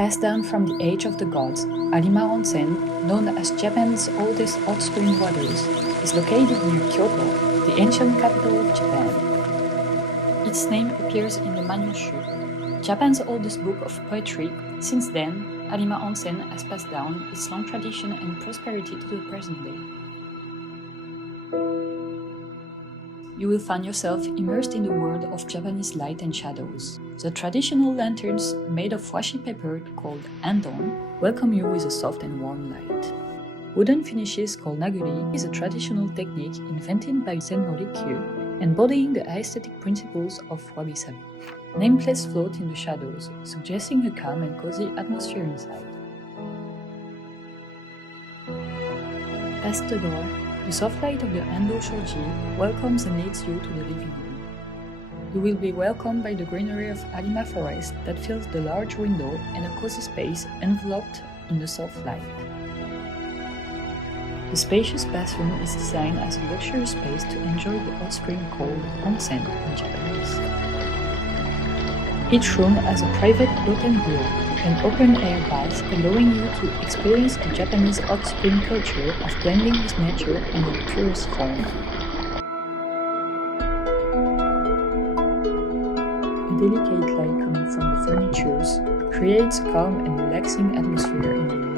Passed down from the age of the gods, Arima Onsen, known as Japan's oldest hot spring waters, is located near Kyoto, the ancient capital of Japan. Its name appears in the Manyo Shu, Japan's oldest book of poetry. Since then, Arima Onsen has passed down its long tradition and prosperity to the present day. You will find yourself immersed in the world of Japanese light and shadows. The traditional lanterns made of washi paper called andon welcome you with a soft and warm light. Wooden finishes called naguri is a traditional technique invented by Zen no Rikyu, embodying the aesthetic principles of wabi-sabi. Nameless float in the shadows, suggesting a calm and cozy atmosphere inside. Past the door, the soft light of the Ando Shoji welcomes and leads you to the living room. You will be welcomed by the greenery of Arima forest that fills the large window and a cozy space enveloped in the soft light. The spacious bathroom is designed as a luxurious space to enjoy the hot spring called onsen in Japanese. Each room has a private Rotenbuo, an open-air bath allowing you to experience the Japanese hot spring culture of blending with nature in the purest form. A delicate light coming from the furnitures creates a calm and relaxing atmosphere in the room.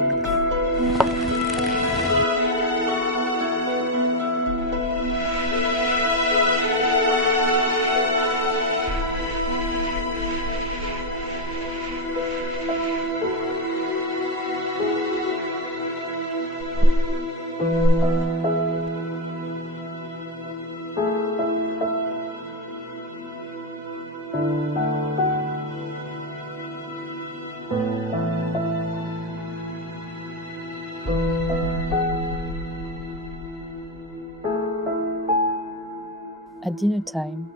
At dinner time,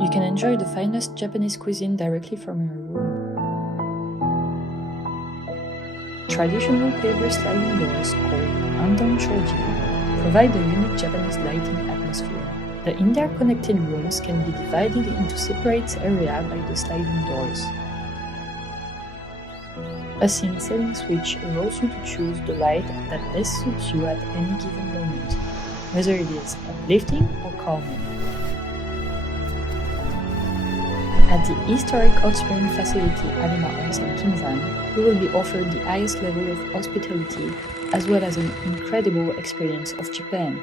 you can enjoy the finest Japanese cuisine directly from your room. Traditional paper sliding doors called andon shoji provide a unique Japanese lighting atmosphere. The interconnected rooms can be divided into separate areas by the sliding doors. A scene setting switch allows you to choose the light that best suits you at any given moment, whether it is uplifting or calming. At the historic hot spring facility有馬温泉欽山, you will be offered the highest level of hospitality as well as an incredible experience of Japan.